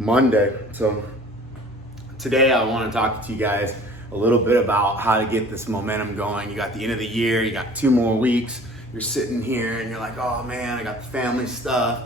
Monday. So today I want to talk to you guys a little bit about how to get this momentum going. You got the end of the year, you got 2 more weeks. You're sitting here and you're like, oh man, I got the family stuff.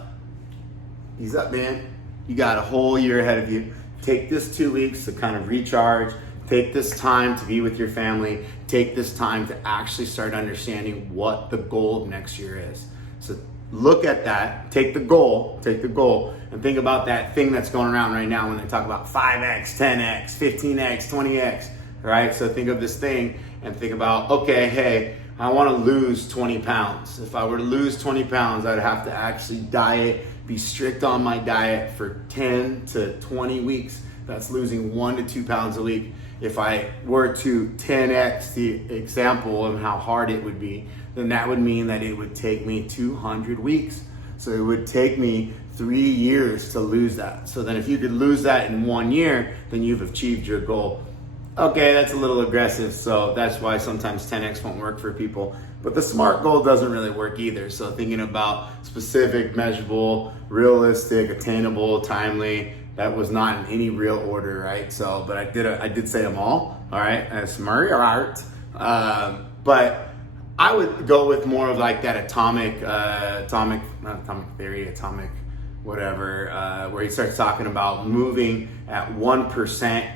Ease up, man. You got a whole year ahead of you. Take this 2 weeks to kind of recharge. Take this time to be with your family. Take this time to actually start understanding what the goal of next year is. So look at that, take the goal, and think about that thing that's going around right now when they talk about 5X, 10X, 15X, 20X, right? So think of this thing and think about, okay, hey, I want to lose 20 pounds. If I were to lose 20 pounds, I'd have to actually diet, be strict on my diet for 10 to 20 weeks. That's losing 1 to 2 pounds a week. If I were to 10X the example of how hard it would be, then that would mean that it would take me 200 weeks. So it would take me 3 years to lose that. So then if you could lose that in 1 year, then you've achieved your goal. Okay, that's a little aggressive, so that's why sometimes 10X won't work for people. But the SMART goal doesn't really work either. So thinking about specific, measurable, realistic, attainable, timely, that was not in any real order, right? So, but I did say them all right? SMART. But I would go with more of like that atomic theory, where he starts talking about moving at 1%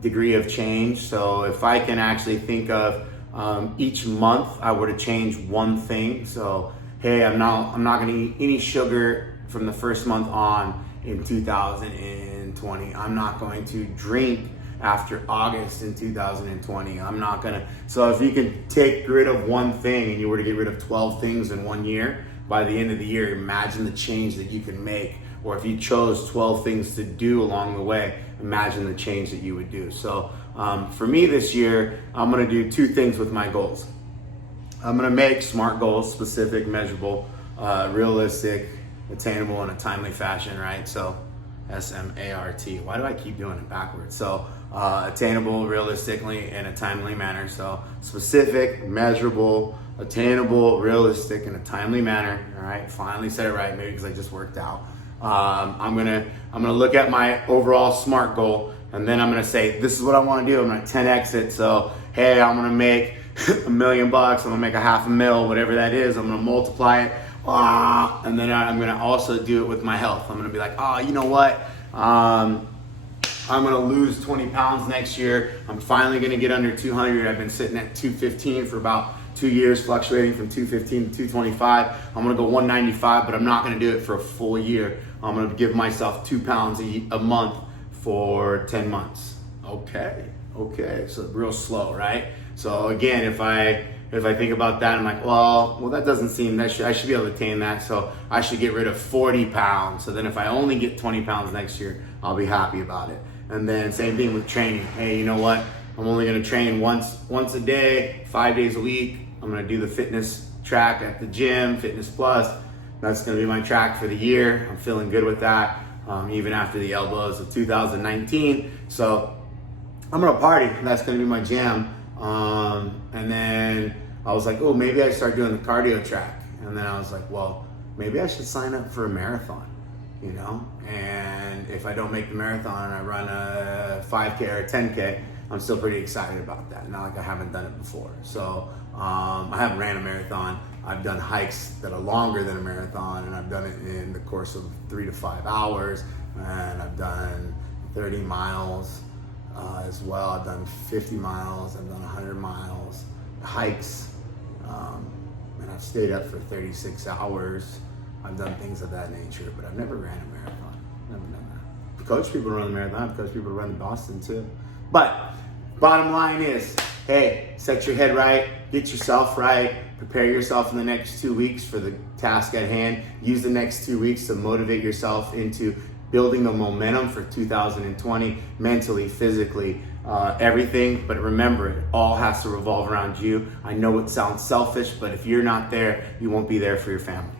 degree of change. So if I can actually think of each month I were to change one thing. So hey, I'm not going to eat any sugar from the first month on in 2020. I'm not going to drink after August in 2020. I'm not gonna. So if you can get rid of one thing and you were to get rid of 12 things in 1 year, by the end of the year, imagine the change that you can make. Or if you chose 12 things to do along the way, imagine the change that you would do. So for me this year, I'm gonna do 2 things with my goals. I'm gonna make SMART goals: specific, measurable, realistic, attainable, in a timely fashion, right? So SMART. Why do I keep doing it backwards? So attainable, realistically, in a timely manner. So specific, measurable, attainable, realistic, in a timely manner. All right, finally said it right, maybe because I just worked out. I'm gonna look at my overall SMART goal, and then I'm gonna say, this is what I want to do. I'm gonna 10X it. So hey, I'm gonna make $1 million. I'm gonna make $500,000, whatever that is. I'm gonna multiply it. And then I'm gonna also do it with my health. I'm gonna be like, you know what? I'm gonna lose 20 pounds next year. I'm finally gonna get under 200. I've been sitting at 215 for about 2 years, fluctuating from 215 to 225. I'm gonna go 195, but I'm not gonna do it for a full year. I'm gonna give myself 2 pounds a month for 10 months. Okay, so real slow, right? So again, if I think about that, I'm like, well, that doesn't seem, I should be able to attain that. So I should get rid of 40 pounds. So then if I only get 20 pounds next year, I'll be happy about it. And then same thing with training. Hey, you know what? I'm only gonna train once a day, 5 days a week. I'm gonna do the fitness track at the gym, Fitness Plus. That's gonna be my track for the year. I'm feeling good with that, even after the elbows of 2019. So I'm gonna party. That's gonna be my jam. And then I was like, maybe I start doing the cardio track. And then I was like, well, maybe I should sign up for a marathon, you know? And if I don't make the marathon and I run a 5K or a 10K, I'm still pretty excited about that. Not like I haven't done it before. So I haven't ran a marathon. I've done hikes that are longer than a marathon, and I've done it in the course of 3 to 5 hours. And I've done 30 miles as well. I've done 50 miles. I've done 100 miles, hikes. And I've stayed up for 36 hours. I've done things of that nature, but I've never ran a marathon. Never done that. Coach people run the marathon. Coach people run the Boston too. But bottom line is, hey, set your head right, get yourself right, prepare yourself in the next 2 weeks for the task at hand. Use the next 2 weeks to motivate yourself into building the momentum for 2020, mentally, physically, everything. But remember, it all has to revolve around you. I know it sounds selfish, but if you're not there, you won't be there for your family.